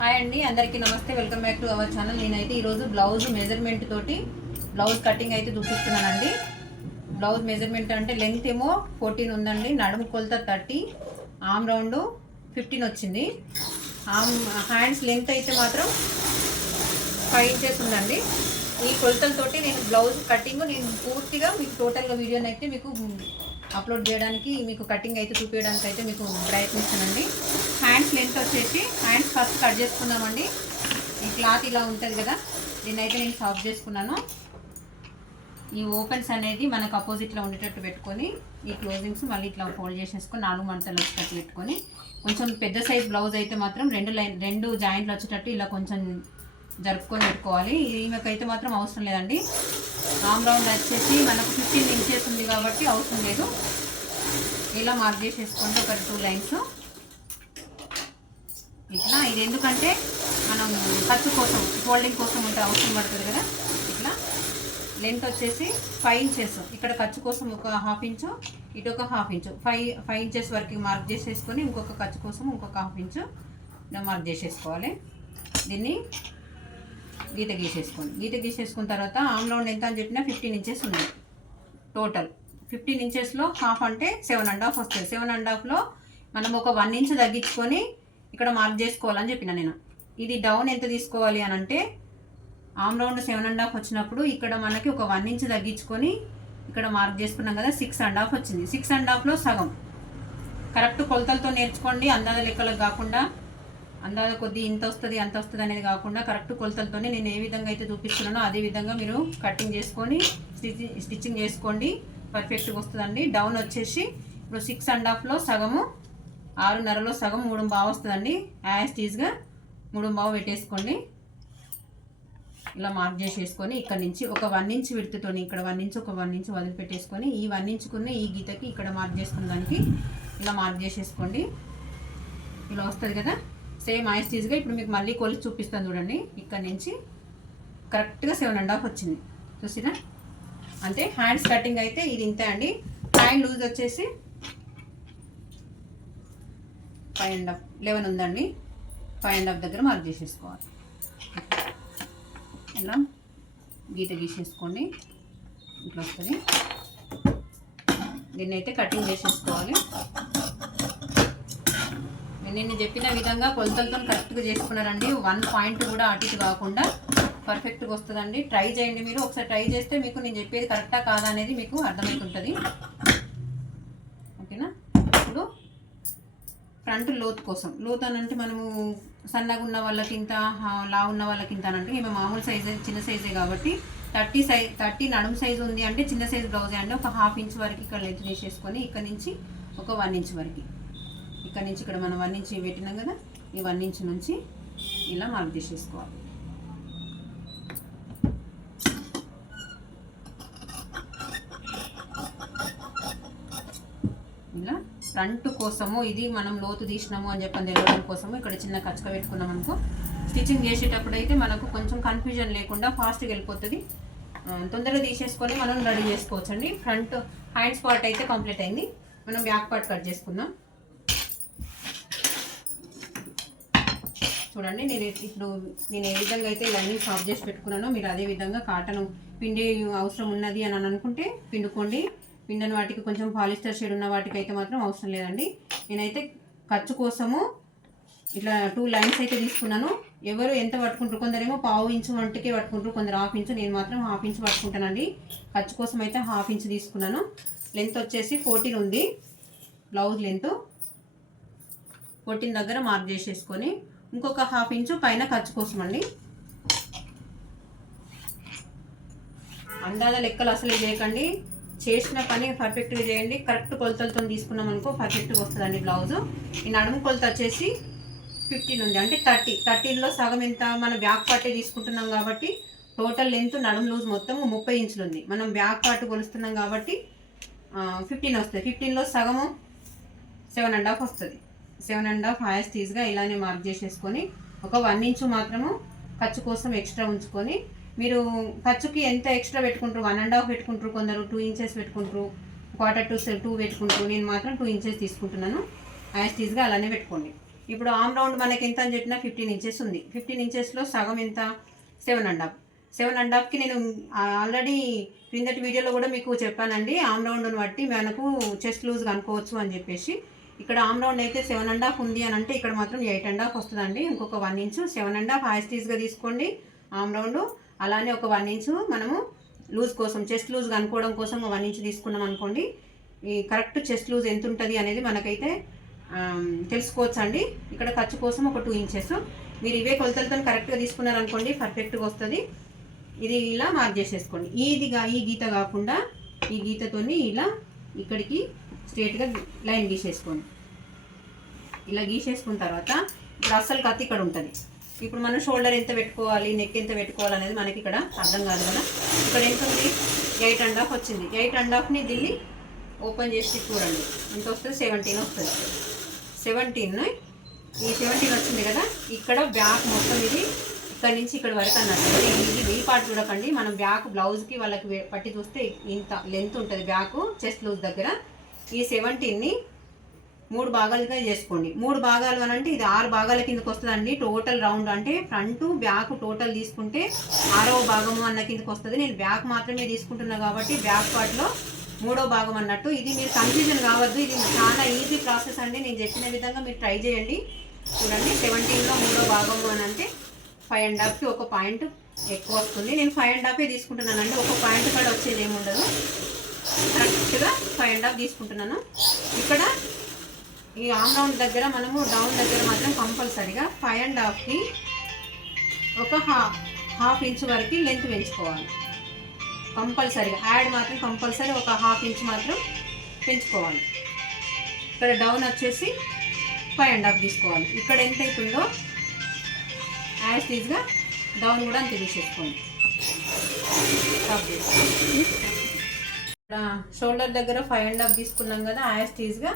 Hi అండి, అందరికీ నమస్తే. Welcome back to our channel. నేనైతే ఈరోజు బ్లౌజ్ మెజర్మెంట్ తోటి బ్లౌజ్ కటింగ్ అయితే చూపిస్తున్నానండి. బ్లౌజ్ మెజర్మెంట్ అంటే లెంగ్త్ ఏమో 14 ఉందండి, నడుము కొలత 30, ఆమ్ రౌండ్ 15 వచ్చింది. హ్యాండ్స్ లెంగ్త్ అయితే మాత్రం 5 ఇంచెస్ ఉందండి. ఈ కొలతలతోటి నేను బ్లౌజ్ కటింగ్ నేను పూర్తిగా మీకు టోటల్గా వీడియోని అయితే మీకు అప్లోడ్ చేయడానికి, మీకు కటింగ్ అయితే చూపించడానికి అయితే మీకు ప్రయత్నిస్తానండి. హ్యాండ్స్ లెంత్ వచ్చేసి హ్యాండ్స్ ఫస్ట్ కట్ చేసుకుందామండి. ఈ క్లాత్ ఇలా ఉంటుంది కదా, దీన్ని అయితే నేను సాఫ్ చేసుకున్నాను. ఈ ఓపెన్స్ అనేది మనకు అపోజిట్లో ఉండేటట్టు పెట్టుకొని ఈ క్లోజింగ్స్ మళ్ళీ ఇట్లా ఫోల్డ్ చేసేసుకొని 4 మడతలు వచ్చేటట్టు పెట్టుకొని, కొంచెం పెద్ద సైజ్ బ్లౌజ్ అయితే మాత్రం రెండు జాయింట్లు వచ్చేటట్టు ఇలా కొంచెం జరుపుకొని పెట్టుకోవాలి. ఈమెకైతే మాత్రం అవసరం లేదండి. ఆమ్ రౌండ్ వచ్చేసి మనకు 15 ఇంచెస్ ఉంది కాబట్టి అవసరం లేదు. ఇలా మార్క్ చేసేసుకోండి ఒక 2 లైన్స్ ఇట్లా. ఇది ఎందుకంటే మనం ఖర్చు కోసం ఫోల్డింగ్ కోసం ఉంటే అవసరం పడుతుంది కదా. ఇట్లా లెంత్ వచ్చేసి 5 ఇంచెస్, ఇక్కడ ఖర్చు కోసం ఒక 1/2 ఇంచు, ఇటు ఒక 1/2 ఇంచు, 5 ఇంచెస్ వరకు మార్క్ చేసేసుకొని ఇంకొక ఖర్చు కోసం ఇంకొక 1/2 ఇంచు మార్క్ చేసేసుకోవాలి. దీన్ని గీత గీసేసుకోండి. గీత గీసేసుకున్న తర్వాత ఆమ్ రౌండ్ ఎంత అని చెప్పినా 15 ఇంచెస్ ఉంది టోటల్. 15 ఇంచెస్లో హాఫ్ అంటే 7.5 వస్తుంది. 7.5లో మనం ఒక 1 ఇంచ్ తగ్గించుకొని ఇక్కడ మార్క్ చేసుకోవాలని చెప్పిన నేను. ఇది డౌన్ ఎంత తీసుకోవాలి అని అంటే, ఆమ్ రౌండ్ 7.5 వచ్చినప్పుడు ఇక్కడ మనకి ఒక 1 ఇంచ్ తగ్గించుకొని ఇక్కడ మార్క్ చేసుకున్నాం కదా, 6.5 వచ్చింది. 6.5లో సగం. కరెక్ట్ కొలతలతో నేర్చుకోండి, అందాజ లెక్కలకు కాకుండా అందాజ కొద్ది ఇంత వస్తుంది అంత వస్తుంది అనేది కాకుండా కరెక్ట్ కొలతలతోనే నేను ఏ విధంగా అయితే చూపిస్తున్నానో అదే విధంగా మీరు కటింగ్ చేసుకొని స్టిచ్చింగ్ చేసుకోండి, పర్ఫెక్ట్గా వస్తుందండి. డౌన్ వచ్చేసి ఇప్పుడు 6.5లో సగము, 6.5లో సగం 3.5 వస్తుందండి. యాస్టీజ్గా 3.5 పెట్టేసుకోండి. ఇలా మార్క్ చేసేసుకొని ఇక్కడ నుంచి ఒక 1 ఇంచ్ విడుతుతోని ఇక్కడ 1 ఇంచ్ ఒక 1 ఇంచ్ వదిలిపెట్టేసుకొని ఈ 1 ఇంచుకున్న ఈ గీతకి ఇక్కడ మార్క్ చేసుకున్న దానికి ఇలా మార్క్ చేసేసుకోండి. ఇలా వస్తుంది కదా, సేమ్ యాస్టీజ్గా. ఇప్పుడు మీకు మళ్ళీ కొలిచి చూపిస్తాను చూడండి. ఇక్కడ నుంచి కరెక్ట్గా 7.5 వచ్చింది, చూసినా. అంటే హ్యాండ్స్ కటింగ్ అయితే ఇది ఇంతే అండి. హ్యాండ్ లూజ్ వచ్చేసి 5.5 11 ఉందండి. 5.5 దగ్గర మార్క్ చేసేసుకోవాలి. ఇలా గీత గీసేసుకోండి, ఇట్లా వస్తుంది. దీన్ని అయితే కటింగ్ చేసేసుకోవాలి. నేను చెప్పిన విధంగా కొలతలతో కరెక్ట్గా చేసుకున్నారండి. 1 పాయింట్ కూడా అటు ఇటు కాకుండా పర్ఫెక్ట్గా వస్తుందండి. ట్రై చేయండి మీరు. ఒకసారి ట్రై చేస్తే మీకు నేను చెప్పేది కరెక్టా కాదా అనేది మీకు అర్థమవుతుంటుంది. ఓకేనా. ఇప్పుడు ఫ్రంట్ లోత్ కోసం, లోత్ అని అంటే మనము సన్నగా ఉన్న వాళ్ళకి ఇంత, లావు ఉన్న వాళ్ళకి ఇంత అని అంటే, మేము మామూలు సైజే చిన్న సైజే కాబట్టి 30 నడుము సైజు ఉంది అంటే చిన్న సైజు బ్లౌజే అండి. ఒక 1/2 ఇంచ్ వరకు ఇక్కడ లెంత్ చేసేసుకొని ఇక్కడ నుంచి ఒక 1 ఇంచ్ వరకు, ఇక్కడ నుంచి ఇక్కడ మనం 1 ఇంచ్ పెట్టినాం కదా, ఈ 1 ఇంచ్ నుంచి ఇలా మార్క్ చేసేసుకోవాలి. ఇలా ఫ్రంట్ కోసము ఇది మనం లోతు తీసినాము అని చెప్పని తెలియడం కోసము ఇక్కడ చిన్న కచ్చక పెట్టుకున్నాం అనుకో, స్టిచ్చింగ్ చేసేటప్పుడు అయితే మనకు కొంచెం కన్ఫ్యూజన్ లేకుండా ఫాస్ట్గా వెళ్ళిపోతుంది. తొందరగా తీసేసుకొని మనం రెడీ చేసుకోవచ్చు అండి. ఫ్రంట్ హ్యాండ్స్ పార్ట్ అయితే కంప్లీట్ అయింది. మనం బ్యాక్ పార్ట్ కట్ చేసుకుందాం. చూడండి, నేను ఏ విధంగా అయితే ఇవన్నీ సాఫ్ చేసి పెట్టుకున్నానో మీరు అదే విధంగా కాటన్ పిండే అవసరం ఉన్నది అని అనుకుంటే పిండుకోండి. పిండని వాటికి కొంచెం పాలిస్టర్ షేడ్ ఉన్న వాటికి అయితే మాత్రం అవసరం లేదండి. నేనైతే ఖర్చు కోసము ఇట్లా 2 లైన్స్ అయితే తీసుకున్నాను. ఎవరు ఎంత పట్టుకుంటారు, కొందరేమో 1/2 ఇంచు వంటికే పట్టుకుంటారు, కొందరు 1/2 ఇంచు. నేను మాత్రం 1/2 ఇంచు పట్టుకుంటానండి. ఖర్చు కోసం అయితే 1/2 ఇంచు తీసుకున్నాను. లెంత్ వచ్చేసి 14 ఉంది బ్లౌజ్ లెంత్. 14 దగ్గర మార్క్ చేసేసుకొని ఇంకొక 1/2 ఇంచు పైన ఖర్చు కోసం అండి. అందాజ లెక్కలు అసలు చేయకండి, చేసిన పని పర్ఫెక్ట్గా చేయండి. కరెక్ట్ కొలతలతో తీసుకున్నాం అనుకో పర్ఫెక్ట్గా వస్తుందండి బ్లౌజు. ఈ నడుము కొలత వచ్చేసి 15 ఉంది అంటే 30లో సగం ఎంత, మన బ్యాక్ పార్టే తీసుకుంటున్నాం కాబట్టి టోటల్ లెంత్ నడుము లూజ్ మొత్తం 30 ఇంచులు ఉంది. మనం బ్యాక్ పార్ట్ కొలుస్తున్నాం కాబట్టి 15 వస్తుంది. 15లో సగము 7.5 వస్తుంది. 7.5 యాస్టీజ్గా ఇలానే మార్క్ చేసేసుకొని ఒక 1 ఇంచు మాత్రము ఖర్చు కోసం ఎక్స్ట్రా ఉంచుకొని, మీరు ఖర్చుకి ఎంత ఎక్స్ట్రా పెట్టుకుంటారు, 1.5 పెట్టుకుంటారు, కొందరు 2 ఇంచెస్ పెట్టుకుంటారు, 1/4 to 2 పెట్టుకుంటారు. నేను మాత్రం 2 ఇంచెస్ తీసుకుంటున్నాను. యాస్టీజ్గా అలానే పెట్టుకోండి. ఇప్పుడు ఆమ్ రౌండ్ మనకి ఎంత అని చెప్పినా 15 ఇంచెస్ ఉంది. 15 ఇంచెస్లో సగం ఎంత 7.5. 7.5కి నేను ఆల్రెడీ క్రిందటి వీడియోలో కూడా మీకు చెప్పానండి. ఆమ్ రౌండ్ని బట్టి మనకు చెస్ట్ లూజ్ కనుక్కోవచ్చు అని చెప్పేసి. ఇక్కడ ఆమ్ రౌండ్ అయితే 7.5 ఉంది అని అంటే ఇక్కడ మాత్రం 8.5 వస్తుందండి. ఇంకొక 1 ఇంచు 7.5 యాస్టీస్గా తీసుకోండి ఆమ్ రౌండ్. అలానే ఒక 1 ఇంచు మనము లూజ్ కోసం చెస్ట్ లూజ్ కనుక్కోవడం కోసం 1 ఇంచు తీసుకున్నాం అనుకోండి. ఈ కరెక్ట్ చెస్ట్ లూజ్ ఎంత ఉంటుంది అనేది మనకైతే తెలుసుకోవచ్చు అండి. ఇక్కడ ఖర్చు కోసం ఒక 2 ఇంచెస్ మీరు ఇవే కొలతలతో కరెక్ట్గా తీసుకున్నారనుకోండి పర్ఫెక్ట్గా వస్తుంది. ఇది ఇలా మార్క్ చేసేసుకోండి. ఈ గీత కాకుండా ఈ గీతతోని ఇలా ఇక్కడికి స్ట్రేట్గా లైన్ గీసేసుకోండి. ఇలా గీసేసుకున్న తర్వాత ఇప్పుడు అస్సలు కత్తి ఇక్కడ ఉంటుంది. ఇప్పుడు మనం షోల్డర్ ఎంత పెట్టుకోవాలి, నెక్ ఎంత పెట్టుకోవాలి అనేది మనకి ఇక్కడ అర్థం కాదు కదా. ఇక్కడ ఎంత ఉంది 8.5 వచ్చింది. 8.5ని దీన్ని ఓపెన్ చేసి చూడండి ఎంత వస్తుంది 17 వస్తుంది. 17 ఈ 17 వచ్చింది కదా. ఇక్కడ బ్యాక్ మొత్తం ఇది ఇక్కడ నుంచి ఇక్కడ వరకు అన్నట్టు. ఇది ఈ పార్ట్ చూడకండి. మనం బ్యాక్ బ్లౌజ్కి వాళ్ళకి పట్టి చూస్తే ఇంత లెంత్ ఉంటుంది బ్యాక్ చెస్ట్ లూజ్ దగ్గర. ఈ 17ని 3 భాగాలుగా చేసుకోండి. 3 భాగాలు అని అంటే ఇది 6 భాగాల కిందకి వస్తుందండి. టోటల్ రౌండ్ అంటే ఫ్రంట్ బ్యాక్ టోటల్ తీసుకుంటే 6వ భాగము అన్న కిందకి వస్తుంది. నేను బ్యాక్ మాత్రమే తీసుకుంటున్నా కాబట్టి బ్యాక్ పార్ట్లో 3వ భాగం అన్నట్టు. ఇది మీరు కన్ఫ్యూజన్ కావద్దు. ఇది చాలా ఈజీ ప్రాసెస్ అండి. నేను చెప్పిన విధంగా మీరు ట్రై చేయండి. చూడండి 17లో 3వ భాగము అని అంటే 5.5కి ఒక పాయింట్ ఎక్కువ వస్తుంది. నేను 5.5 తీసుకుంటున్నానండి. ఒక పాయింట్ కూడా వచ్చేది ఏమి ఉండదు. కరెక్ట్గా 5.5 తీసుకుంటున్నాను. ఇక్కడ ఈ ఆమ్ రౌండ్ దగ్గర మనము డౌన్ దగ్గర మాత్రం కంపల్సరీగా 5.5కి ఒక హాఫ్ ఇంచ్ వరకు లెంత్ పెంచుకోవాలి. కంపల్సరీగా యాడ్ మాత్రం కంపల్సరీ ఒక హాఫ్ ఇంచ్ మాత్రం పెంచుకోవాలి. ఇక్కడ డౌన్ వచ్చేసి 5.5 తీసుకోవాలి. ఇక్కడ ఎంత అవుతుందో యాజ్ ఈజ్గా డౌన్ కూడా అంత తీసేసుకోండి. ఇక్కడ షోల్డర్ దగ్గర 5.5 తీసుకున్నాం కదా యాజ్ ఈజ్గా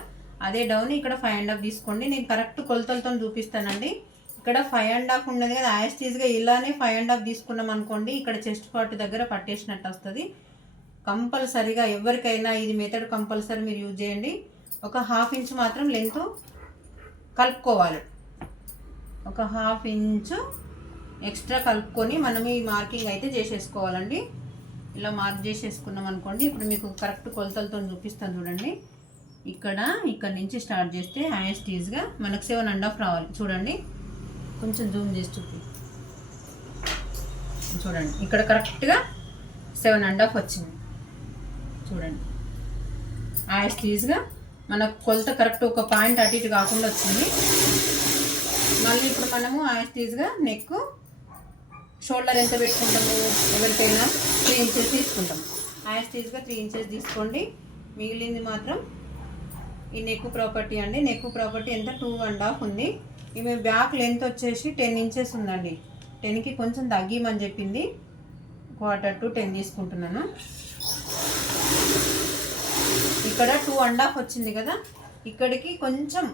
అదే డౌన్ ఇక్కడ 5.5 తీసుకోండి. నేను కరెక్ట్ కొలతలతో చూపిస్తానండి. ఇక్కడ 5.5 ఉన్నది కదా యాస్టీజ్గా ఇలానే 5.5 తీసుకున్నాం అనుకోండి. ఇక్కడ చెస్ట్ పార్ట్ దగ్గర పట్టేసినట్టు వస్తుంది. కంపల్సరీగా ఎవరికైనా ఇది మెథడ్ కంపల్సరీ మీరు యూజ్ చేయండి. ఒక హాఫ్ ఇంచ్ మాత్రం లెంత్ కలుపుకోవాలి. ఒక హాఫ్ ఇంచు ఎక్స్ట్రా కలుపుకొని మనం ఈ మార్కింగ్ అయితే చేసేసుకోవాలండి. ఇలా మార్క్ చేసేసుకున్నాం అనుకోండి. ఇప్పుడు మీకు కరెక్ట్ కొలతలతో చూపిస్తాను చూడండి. ఇక్కడ నుంచి స్టార్ట్ చేస్తే యాస్టీజ్గా మనకు 7.5 రావాలి. చూడండి కొంచెం జూమ్ చేసి చూడండి. ఇక్కడ కరెక్ట్గా 7.5 వచ్చింది. చూడండి యాస్టీజ్గా మనకు కొలత కరెక్ట్ ఒక పాయింట్ అటు ఇటు కాకుండా వచ్చింది. మళ్ళీ ఇప్పుడు మనము యాస్టీజ్గా నెక్ షోల్డర్ ఎంత పెట్టుకుంటాము ఎవరికైనా 3 ఇంచెస్ తీసుకుంటాం. యాస్టీజ్గా 3 ఇంచెస్ తీసుకోండి. మిగిలింది మాత్రం ఈ నెక్ ప్రాపర్టీ అండి. నెక్ ప్రాపర్టీ ఎంత 2.5 ఉంది. ఈమె బ్యాక్ లెంత్ వచ్చేసి 10 ఇంచెస్ ఉందండి. 10కి కొంచెం తగ్గిమని చెప్పింది. 1/4 to 10 తీసుకుంటున్నాను. ఇక్కడ 2.5 వచ్చింది కదా. ఇక్కడికి కొంచెం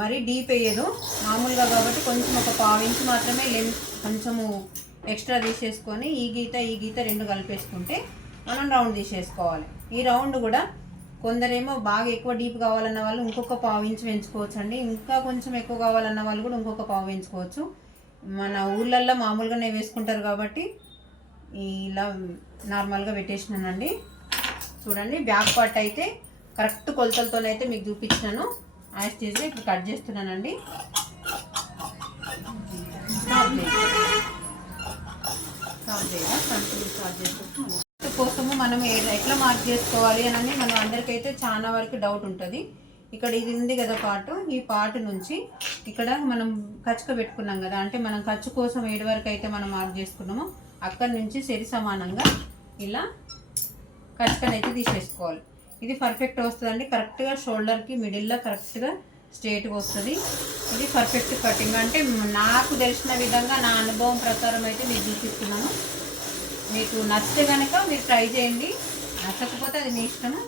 మరీ డీప్ అయ్యేదు మామూలుగా కాబట్టి కొంచెం ఒక 1/4 ఇంచ్ మాత్రమే లెంత్ కొంచెము ఎక్స్ట్రా తీసేసుకొని ఈ గీత 2 కలిపేసుకుంటే మనం రౌండ్ తీసేసుకోవాలి. ఈ రౌండ్ కూడా కొందరేమో బాగా ఎక్కువ డీప్ కావాలన్న వాళ్ళు ఇంకొక 1/4 ఇంచ్ పెంచుకోవచ్చు అండి. ఇంకా కొంచెం ఎక్కువ కావాలన్న వాళ్ళు కూడా ఇంకొక 1/4 పెంచుకోవచ్చు. మన ఊళ్ళల్లో మామూలుగానే వేసుకుంటారు కాబట్టి ఇలా నార్మల్గా పెట్టేసినానండి. చూడండి బ్యాక్ పార్ట్ అయితే కరెక్ట్ కొలతలతోనైతే మీకు చూపించినాను. యాస్టీజ్గా ఇప్పుడు కట్ చేస్తున్నానండి. కోసము మనం ఎట్లా మార్క్ చేసుకోవాలి అని మనం అందరికైతే చాలా వరకు డౌట్ ఉంటుంది. ఇక్కడ ఇది ఉంది కదా పార్ట్. ఈ పార్ట్ నుంచి ఇక్కడ మనం ఖర్చుక పెట్టుకున్నాం కదా. అంటే మనం ఖర్చు కోసం ఏడు వరకు అయితే మనం మార్క్ చేసుకున్నామో అక్కడి నుంచి సరి సమానంగా ఇలా ఖర్చుకనైతే తీసేసుకోవాలి. ఇది పర్ఫెక్ట్ వస్తుందండి. కరెక్ట్గా షోల్డర్కి మిడిల్లో కరెక్ట్గా స్ట్రేట్గా వస్తుంది. ఇది పర్ఫెక్ట్ కటింగ్. అంటే నాకు తెలిసిన విధంగా నా అనుభవం ప్రకారం అయితే మీకు చూపిస్తున్నాను. మీకు నచ్చితే కనుక మీరు ట్రై చేయండి. నచ్చకపోతే అది మీ ఇష్టము.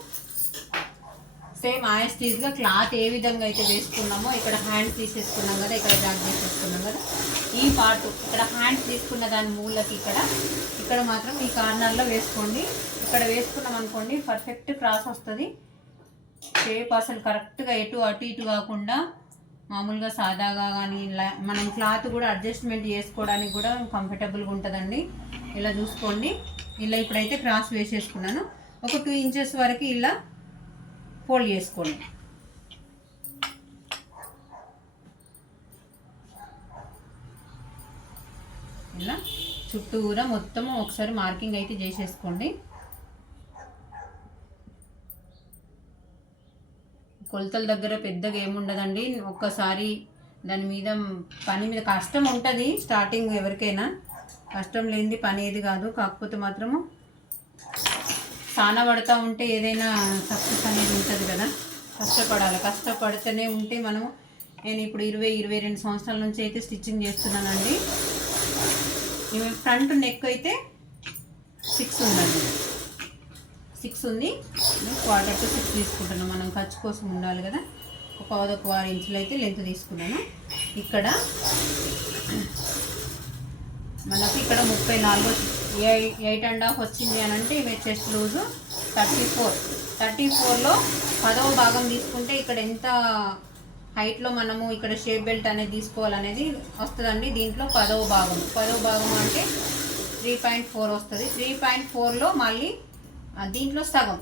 సేమ్ యాస్టీజ్గా క్లాత్ ఏ విధంగా అయితే వేసుకున్నామో ఇక్కడ హ్యాండ్స్ తీసేసుకున్నాం కదా. ఇక్కడ జాగ్ చేసేసుకున్నాం కదా. ఈ పార్ట్ ఇక్కడ హ్యాండ్స్ తీసుకున్న దాని మూలకి ఇక్కడ మాత్రం ఈ కార్నర్లో వేసుకోండి. ఇక్కడ వేసుకున్నాం అనుకోండి పర్ఫెక్ట్ క్రాస్ వస్తుంది. షేప్ అసలు కరెక్ట్గా అటు ఇటు కాకుండా మామూలుగా సాదాగా కానీ మనం క్లాత్ కూడా అడ్జస్ట్మెంట్ చేసుకోవడానికి కూడా కంఫర్టబుల్గా ఉంటుందండి. ఇలా చూసుకోండి. ఇలా ఇప్పుడైతే క్రాస్ వేసేసుకున్నాను. ఒక 2 ఇంచెస్ వరకు ఇలా ఫోల్డ్ చేసుకోండి. ఇలా చుట్టూరా మొత్తం ఒకసారి మార్కింగ్ అయితే చేసేసుకోండి. కొలతల దగ్గర పెద్దగా ఏముండదండి. ఒక్కసారి దాని మీద పని మీద కష్టం ఉంటుంది. స్టార్టింగ్ ఎవరికైనా కష్టం లేనిది పని ఏది కాదు. కాకపోతే మాత్రము సాన పడుతూ ఉంటే ఏదైనా సక్సెస్ అనేది ఉంటుంది కదా. కష్టపడాలి. కష్టపడితేనే ఉంటే మనము నేను ఇప్పుడు 22 సంవత్సరాల నుంచి అయితే స్టిచ్చింగ్ చేస్తున్నానండి. ఫ్రంట్ నెక్ అయితే 6 ఉందండి. 6 ఉంది. 1/4 to 6 తీసుకుంటున్నాను. మనం ఖర్చు కోసం ఉండాలి కదా. ఒక 1/4 ఇంచులు అయితే లెంత్ తీసుకున్నాను. ఇక్కడ మనకు ఇక్కడ 8.5 వచ్చింది అని అంటే ఇవి చెస్ట్ లూజు 34లో 10వ భాగం తీసుకుంటే ఇక్కడ ఎంత హైట్లో మనము ఇక్కడ షేప్ బెల్ట్ అనేది తీసుకోవాలనేది వస్తుందండి. దీంట్లో 10వ భాగం అంటే 3.4 వస్తుంది. 3.4లో మళ్ళీ దీంట్లో సగం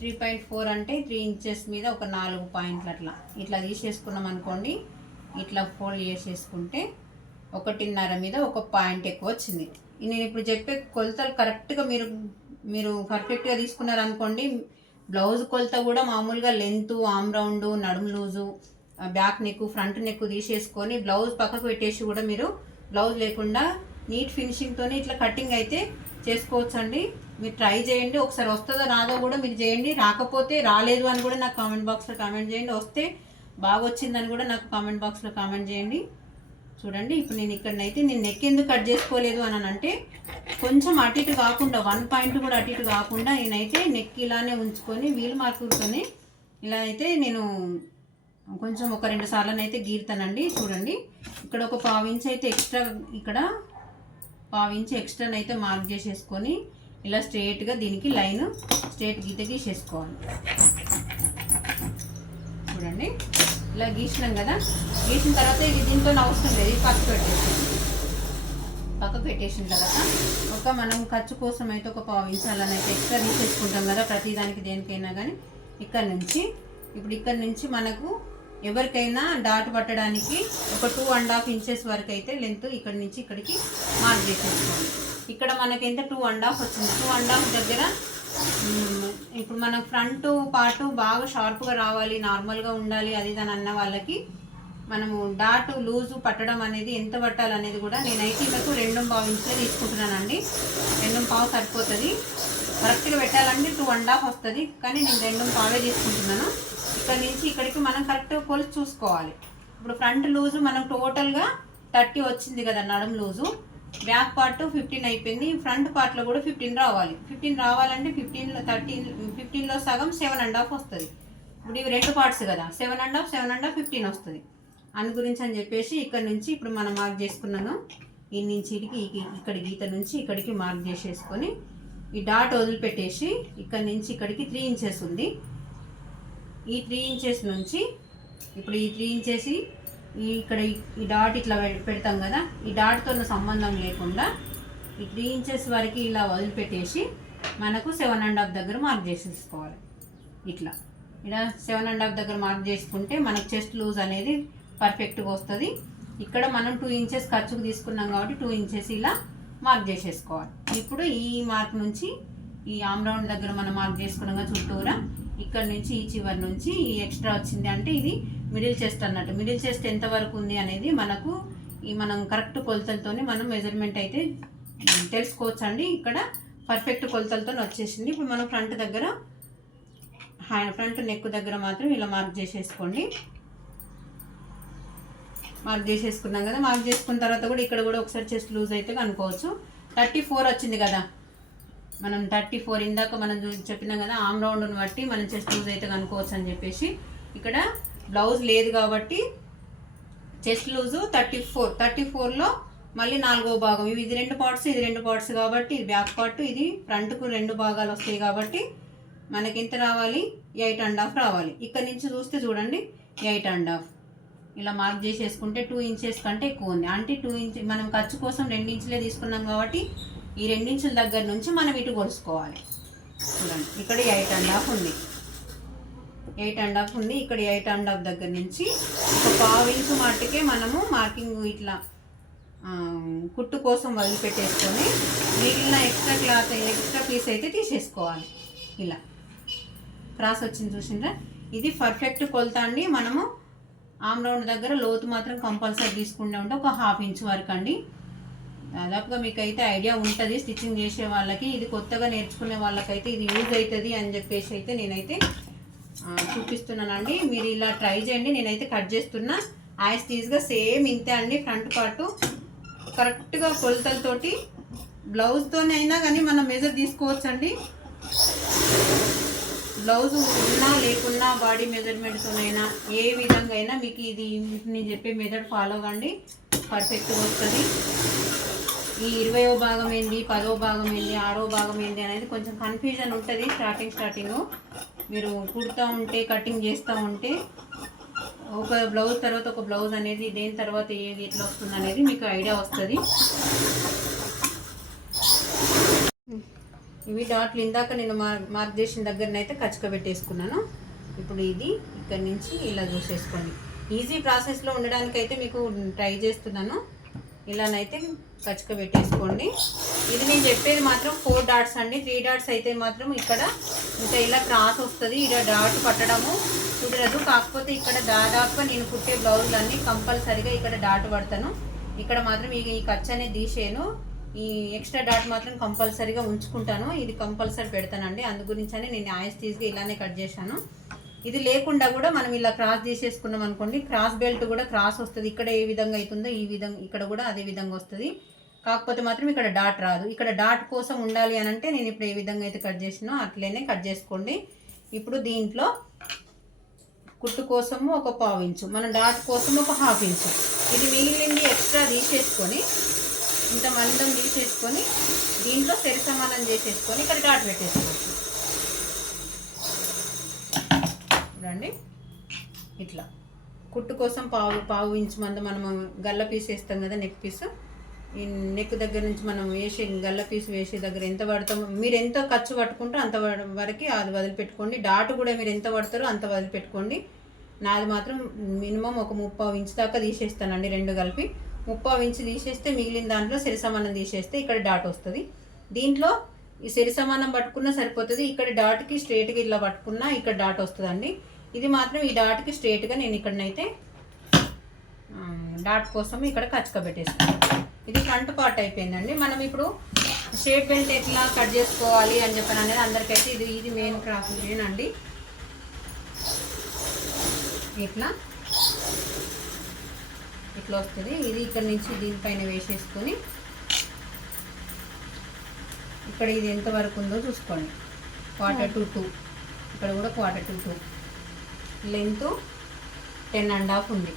3.4 అంటే 3 ఇంచెస్ మీద ఒక 4 పాయింట్లు ఇట్లా తీసేసుకున్నాం అనుకోండి. ఇట్లా ఫోల్డ్ చేసేసుకుంటే 1.5 మీద 1 పాయింట్ ఎక్కువ వచ్చింది. నేను ఇప్పుడు చెప్పే కొలతలు కరెక్ట్గా మీరు పర్ఫెక్ట్గా తీసుకున్నారనుకోండి. బ్లౌజ్ కొలత కూడా మామూలుగా లెంత్, ఆమ్ రౌండ్, నడుము loose, back neck, front neck తీసేసుకొని బ్లౌజ్ పక్కకు పెట్టేసి కూడా మీరు బ్లౌజ్ లేకుండా నీట్ ఫినిషింగ్తో ఇట్లా కటింగ్ అయితే చేసుకోవచ్చండి. మీరు ట్రై చేయండి. ఒకసారి వస్తుందో రాదో కూడా మీరు చేయండి. రాకపోతే రాలేదు అని కూడా నాకు కామెంట్ బాక్స్లో కామెంట్ చేయండి. వస్తే బాగా వచ్చిందని కూడా నాకు కామెంట్ బాక్స్లో కామెంట్ చేయండి. చూడండి ఇప్పుడు నేను ఇక్కడనైతే నేను నెక్ ఎందుకు కట్ చేసుకోలేదు అని అంటే కొంచెం అటు ఇటు కాకుండా 1 పాయింట్ కూడా అటు ఇటు కాకుండా నేనైతే నెక్ ఇలానే ఉంచుకొని వీల్ మార్కులతోనే ఇలా అయితే నేను కొంచెం ఒక 2 సార్లనైతే గీరుతానండి. చూడండి ఇక్కడ ఒక 1/2 ఇంచ్ అయితే ఎక్స్ట్రా, ఇక్కడ 1/2 ఇంచ్ ఎక్స్ట్రానైతే మార్క్ చేసేసుకొని ఇలా స్ట్రైట్గా దీనికి లైన్ స్ట్రైట్ గీత గీసేసుకోవాలి. చూడండి ఇలా గీసినాం కదా. గీసిన తర్వాత ఇది దీంతో అవసరం లేదు, పక్కకు పెట్టేసిన తర్వాత ఒక మనం ఖర్చు కోసం అయితే ఒక 1/2 ఇంచ్ అలానైతే ఎక్స్ట్రా తీసేసుకుంటాం కదా ప్రతిదానికి దేనికైనా కానీ. ఇక్కడ నుంచి మనకు ఎవరికైనా డాట్ పట్టడానికి ఒక 2.5 ఇంచెస్ వరకు అయితే లెంత్ ఇక్కడ నుంచి ఇక్కడికి మార్క్ చేసేసుకోండి. ఇక్కడ మనకి ఎంత 2.5 వచ్చింది. 2.5 దగ్గర ఇప్పుడు మనకు ఫ్రంట్ పార్ట్ బాగా షార్ప్గా రావాలి, నార్మల్గా ఉండాలి అది దాని అన్న వాళ్ళకి మనము డాట్ లూజు పట్టడం అనేది ఎంత పట్టాలనేది కూడా నేనైతే మీకు 2.5 ఇంచులే తీసుకుంటున్నానండి. 2.5 సరిపోతుంది. కరెక్ట్గా పెట్టాలంటే 2.5 వస్తుంది, కానీ నేను 2.5 తీసుకుంటున్నాను. ఇక్కడ నుంచి ఇక్కడికి మనం కరెక్ట్గా కొలిచి చూసుకోవాలి. ఇప్పుడు ఫ్రంట్ లూజు మనం టోటల్గా 30 వచ్చింది కదా నడుము లూజు. బ్యాక్ పార్ట్ 15 అయిపోయింది. ఫ్రంట్ పార్ట్లో కూడా 15 రావాలి. 15 రావాలంటే 15లో సగం 7.5 వస్తుంది. ఇప్పుడు ఇవి 2 పార్ట్స్ కదా, 7.5 15 వస్తుంది. అందు గురించి అని చెప్పేసి ఇక్కడ నుంచి ఇప్పుడు మనం మార్క్ చేసుకున్నాను. ఈ నుంచి ఇక్కడ గీత నుంచి ఇక్కడికి మార్క్ చేసేసుకొని ఈ డాట్ వదిలిపెట్టేసి ఇక్కడ నుంచి ఇక్కడికి 3 ఇంచెస్ ఉంది. ఈ 3 ఇంచెస్ నుంచి ఇప్పుడు ఈ 3 ఇంచెస్ ఇక్కడ ఈ డాట్ ఇట్లా పెడతాం కదా, ఈ డాట్తో సంబంధం లేకుండా ఈ 3 ఇంచెస్ వరకు ఇలా వదిలిపెట్టేసి మనకు 7.5 దగ్గర మార్క్ చేసేసుకోవాలి. ఇలా 7.5 దగ్గర మార్క్ చేసుకుంటే మనకు చెస్ట్ లూజ్ అనేది పర్ఫెక్ట్గా వస్తుంది. ఇక్కడ మనం 2 ఇంచెస్ ఖర్చుకు తీసుకున్నాం కాబట్టి 2 ఇంచెస్ ఇలా మార్క్ చేసేసుకోవాలి. ఇప్పుడు ఈ మార్క్ నుంచి ఈ ఆమ్ రౌండ్ దగ్గర మనం మార్క్ చేసుకున్నాం చుట్టూరా, ఇక్కడ నుంచి ఈ చివరి నుంచి ఈ ఎక్స్ట్రా వచ్చింది అంటే ఇది మిడిల్ చెస్ట్ అన్నట్టు. మిడిల్ చెస్ట్ ఎంత వరకు ఉంది అనేది మనకు మనం కరెక్ట్ కొలతలతోని మనం మెజర్మెంట్ అయితే తెలుసుకోవచ్చు అండి. ఇక్కడ పర్ఫెక్ట్ కొలతలతో వచ్చేసింది. ఇప్పుడు మనం ఫ్రంట్ నెక్ దగ్గర మాత్రం ఇలా మార్క్ చేసేసుకోండి. మార్క్ చేసేసుకున్నాం కదా. మార్క్ చేసుకున్న తర్వాత కూడా ఇక్కడ కూడా ఒకసారి చెస్ట్ లూజ్ అయితే కనుక్కోవచ్చు. 34 వచ్చింది కదా, మనం 34 ఇందాక మనం చెప్పినాం కదా ఆమ్ రౌండ్ని బట్టి మనం చెస్ట్ లూజ్ అయితే కనుక్కోవచ్చు అని చెప్పేసి. ఇక్కడ బ్లౌజ్ లేదు కాబట్టి చెస్ట్ లూజు 34లో మళ్ళీ 4వ భాగం. ఇది 2 పార్ట్స్, ఇది 2 పార్ట్స్ కాబట్టి ఇది బ్యాక్ పార్ట్, ఇది ఫ్రంట్కు 2 భాగాలు వస్తాయి కాబట్టి మనకి ఎంత రావాలి 8.5 రావాలి. ఇక్కడ నుంచి చూస్తే చూడండి 8.5 ఇలా మార్క్ చేసేసుకుంటే 2 ఇంచెస్ కంటే ఎక్కువ ఉంది. అంటే 2 ఇంచ్ మనం ఖర్చు కోసం 2 ఇంచులే తీసుకున్నాం కాబట్టి ఈ 2 ఇంచుల దగ్గర నుంచి మనం ఇటు కొలుసుకోవాలి. చూడండి ఇక్కడ 8.5 ఉంది, 8.5 ఉంది. ఇక్కడ 8.5 దగ్గర నుంచి ఒక 1/2 ఇంచు మట్టుకే మనము మార్కింగ్ ఇట్లా కుట్టు కోసం వదిలిపెట్టేసుకొని మిగిలిన ఎక్స్ట్రా పీస్ అయితే తీసేసుకోవాలి. ఇలా క్రాస్ వచ్చింది చూసిండ్రా, ఇది పర్ఫెక్ట్ కొలత అండి. మనము ఆమ్ రౌండ్ దగ్గర లోతు మాత్రం కంపల్సరీ తీసుకుంటూ ఉంటే ఒక 1/2 ఇంచ్ వరకు అండి. దాదాపుగా మీకు అయితే ఐడియా ఉంటుంది స్టిచ్చింగ్ చేసే వాళ్ళకి. ఇది కొత్తగా నేర్చుకునే వాళ్ళకైతే ఇది యూజ్ అవుతుంది అని చెప్పేసి అయితే నేనైతే చూపిస్తున్నానండి. మీరు ఇలా ట్రై చేయండి. నేనైతే కట్ చేస్తున్నా యాజ్ టీజ్గా సేమ్ ఇంతే అండి. ఫ్రంట్ పార్టు కరెక్ట్గా కొలతలతోటి బ్లౌజ్తోనైనా కానీ మనం మెజర్ తీసుకోవచ్చండి. బ్లౌజ్ ఉన్నా లేకున్నా బాడీ మెజర్మెంట్తోనైనా ఏ విధంగా అయినా మీకు ఇది నేను చెప్పే మెథడ్ ఫాలో కండి, పర్ఫెక్ట్గా వస్తుంది. ఈ 20వ భాగం ఏంటి, 10వ భాగం ఏంటి, 6వ భాగం ఏంటి అనేది కొంచెం కన్ఫ్యూజన్ ఉంటుంది స్టార్టింగ్. మీరు కుడుతూ ఉంటే కటింగ్ చేస్తూ ఉంటే ఒక బ్లౌజ్ తర్వాత ఒక బ్లౌజ్ అనేది దేని తర్వాత ఏది ఎట్లా వస్తుంది అనేది మీకు ఐడియా వస్తుంది. ఇవి డాట్లు ఇందాక నేను మార్క్ చేసిన దగ్గరనైతే కచ్చక పెట్టేసుకున్నాను. ఇప్పుడు ఇది ఇక్కడ నుంచి ఇలా చూసేసుకోండి. ఈజీ ప్రాసెస్లో ఉండడానికైతే మీకు ట్రై చేస్తున్నాను. ఇలానైతే కచ్చక పెట్టేసుకోండి. ఇది నేను చెప్పేది మాత్రం 4 డాట్స్ అండి. 3 డాట్స్ అయితే మాత్రం ఇక్కడ ఇంకా ఇలా క్రాస్ వస్తుంది. ఇలా డాట్ పట్టడము కుదరదు. కాకపోతే ఇక్కడ దాదాపుగా నేను కుట్టే బ్లౌజులన్నీ కంపల్సరీగా ఇక్కడ డాట్ పడతాను. ఇక్కడ మాత్రం ఈ ఖర్చు అనేది తీసేయను. ఈ ఎక్స్ట్రా డాట్ మాత్రం కంపల్సరీగా ఉంచుకుంటాను. ఇది కంపల్సరీ పెడతానండి. అందు గురించని నేను యాజ్ టీజ్గా ఇలానే కట్ చేశాను. ఇది లేకుండా కూడా మనం ఇలా క్రాస్ తీసేసుకున్నాం అనుకోండి, క్రాస్ బెల్ట్ కూడా క్రాస్ వస్తుంది. ఇక్కడ ఏ విధంగా అవుతుందో ఈ విధంగా ఇక్కడ కూడా అదే విధంగా వస్తుంది. కాకపోతే మాత్రం ఇక్కడ డాట్ రాదు. ఇక్కడ డాట్ కోసం ఉండాలి అని అంటే నేను ఇప్పుడు ఏ విధంగా అయితే కట్ చేసినో అట్లనే కట్ చేసుకోండి. ఇప్పుడు దీంట్లో కుట్టు కోసము ఒక 1/2 ఇంచు, మన డాట్ కోసం ఒక 1/2 ఇంచు, ఇది మిగిలింది ఎక్స్ట్రా తీసేసుకొని ఇంత మందం తీసేసుకొని దీంట్లో సరి సమానం చేసేసుకొని ఇక్కడ డాట్ పెట్టేసుకోవచ్చు. చూడండి ఇట్లా కుట్టు కోసం 1/2 ఇంచు మందం మనం గల్ల పీస్ వేస్తాం కదా, నెక్ పీస్. ఈ నెక్ దగ్గర నుంచి మనం వేసే గల్ల పీస్ వేసే దగ్గర ఎంత పడతామో, మీరు ఎంత ఖర్చు పట్టుకుంటారో అంత వరకు అది వదిలిపెట్టుకోండి. డాట్ కూడా మీరు ఎంత పడతారో అంత వదిలిపెట్టుకోండి. నాది మాత్రం మినిమం ఒక 3/4 ఇంచు దాకా తీసేస్తానండి, రెండు కలిపి 3/4 ఇంచు తీసేస్తే మిగిలిన దాంట్లో సరి సమానం తీసేస్తే ఇక్కడ డాట్ వస్తుంది. దీంట్లో ఈ సరి సమానం పట్టుకున్నా సరిపోతుంది. ఇక్కడ డాట్కి స్ట్రేట్గా ఇలా పట్టుకున్నా ఇక్కడ డాట్ వస్తుందండి. ఇది మాత్రం ఈ డాట్కి స్ట్రేట్గా నేను ఇక్కడనైతే డాట్ కోసం ఇక్కడ కచ్చక పెట్టేస్తాను. ఇది ఫ్రంట్ పార్ట్ అయిపోయిందండి. మనం ఇప్పుడు షేప్ బెల్ట్ ఎట్లా కట్ చేసుకోవాలి అని చెప్పాను అనేది అందరికైతే ఇది మెయిన్ క్రాఫ్ట్ అండి. ఇట్లా వస్తుంది. ఇది ఇక్కడ నుంచి దీనిపైన వేసేసుకొని ఇక్కడ ఇది ఎంతవరకు ఉందో చూసుకోండి. 1/4 to 2, ఇక్కడ కూడా 1/4 to 2, లెంత్ 10.5 ఉంది.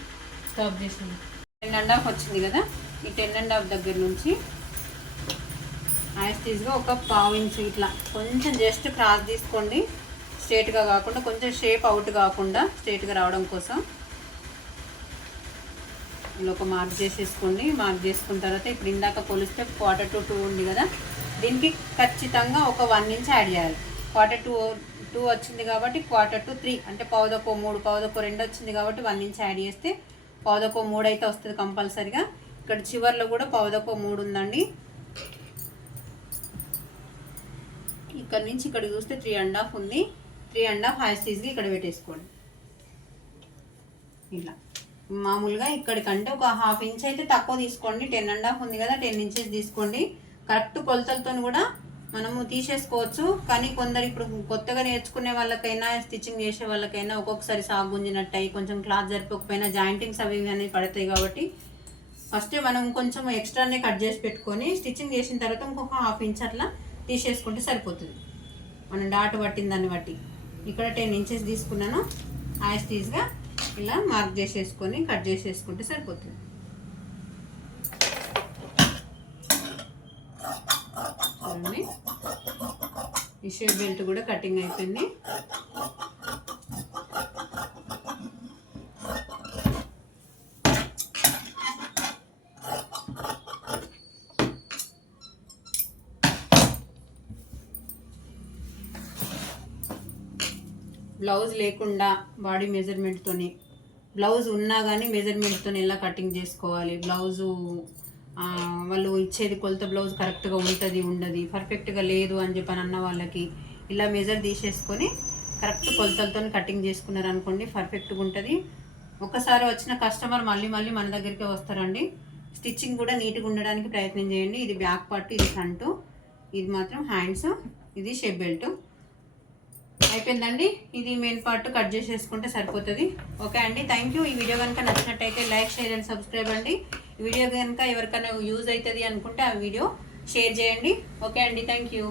స్టాప్ చేసింది 10.5 వచ్చింది కదా. ఈ 10.5 దగ్గర నుంచి యాస్టీజ్గా ఒక 1/2 ఇంచు ఇట్లా కొంచెం జస్ట్ క్రాస్ తీసుకోండి. స్ట్రేట్గా కాకుండా కొంచెం షేప్ అవుట్ కాకుండా స్ట్రేట్గా రావడం కోసం ఇలా ఒక మార్క్ చేసేసుకోండి. మార్క్ చేసుకున్న తర్వాత ఇప్పుడు ఇందాక కొలిస్తే 1/4 to 2 ఉంది కదా, దీనికి ఖచ్చితంగా ఒక 1 ఇంచ్ యాడ్ చేయాలి. 1/4 to 2 వచ్చింది కాబట్టి 1/4 to 3 అంటే 1/4 3, 1/4 2 వచ్చింది కాబట్టి 1 ఇంచ్ యాడ్ చేస్తే 1/4 3 అయితే వస్తుంది కంపల్సరిగా. ఇక్కడ చివర్లో కూడా 1/4 3 ఉందండి. ఇక్కడ నుంచి ఇక్కడ చూస్తే 3.5 ఉంది. 3.5 యాస్టీజ్గా ఇక్కడ పెట్టేసుకోండి. ఇలా మామూలుగా ఇక్కడికంటే ఒక 1/2 ఇంచ్ అయితే తక్కువ తీసుకోండి. 10.5 ఉంది కదా, 10 ఇంచెస్ తీసుకోండి. కరెక్ట్ కొలతలతో కూడా మనము తీసేసుకోవచ్చు. కానీ కొందరు ఇప్పుడు కొత్తగా నేర్చుకునే వాళ్ళకైనా స్టిచ్చింగ్ చేసే వాళ్ళకైనా ఒక్కొక్కసారి సాగు గుంజినట్టు అయ్యి కొంచెం క్లాత్ సరిపోకపోయినా జాయింటింగ్స్ అవి అనేవి పడతాయి. కాబట్టి ఫస్ట్ మనం కొంచెం ఎక్స్ట్రానే కట్ చేసి పెట్టుకొని స్టిచ్చింగ్ చేసిన తర్వాత ఇంకొక 1/2 ఇంచ్ అట్లా తీసేసుకుంటే సరిపోతుంది. మనం డాట్ పట్టిన దాన్ని బట్టి ఇక్కడ 10 ఇంచెస్ తీసుకున్నాను. యాస్టీజ్గా ఇలా మార్క్ చేసేసుకొని కట్ చేసేసుకుంటే సరిపోతుంది. చూడండి ఈ షేప్ బెల్ట్ కూడా కటింగ్ అయిపోయింది. బ్లౌజ్ లేకుండా బాడీ మెజర్మెంట్తోని, బ్లౌజ్ ఉన్నా కానీ మెజర్మెంట్తో ఎలా కటింగ్ చేసుకోవాలి, బ్లౌజు వాళ్ళు ఇచ్చేది కొలత బ్లౌజ్ కరెక్ట్గా ఉంటుంది ఉండదు, పర్ఫెక్ట్గా లేదు అని చెప్పని అన్న వాళ్ళకి ఇలా మెజర్ తీసేసుకొని కరెక్ట్ కొలతలతో కటింగ్ చేసుకున్నారు అనుకోండి పర్ఫెక్ట్గా ఉంటుంది. ఒకసారి వచ్చిన కస్టమర్ మళ్ళీ మళ్ళీ మన దగ్గరికి వస్తారండి. స్టిచ్చింగ్ కూడా నీట్గా ఉండడానికి ప్రయత్నం చేయండి. ఇది బ్యాక్ పార్ట్, ఇది ఫ్రంట్, ఇది మాత్రం హ్యాండ్స్, ఇది షేప్ బెల్ట్. అయిపోయిందండి. ఇది మెయిన్ పార్ట్ కట్ చేసేసుకుంటే సరిపోతుంది. ఓకే అండి, థ్యాంక్ యూ. ఈ వీడియో కనుక నచ్చినట్టయితే లైక్, షేర్ అండ్ సబ్స్క్రైబ్ అండి. ఈ వీడియో కనుక ఎవరికైనా యూజ్ అవుతుంది అనుకుంటే ఆ వీడియో షేర్ చేయండి. ఓకే అండి, థ్యాంక్ యూ.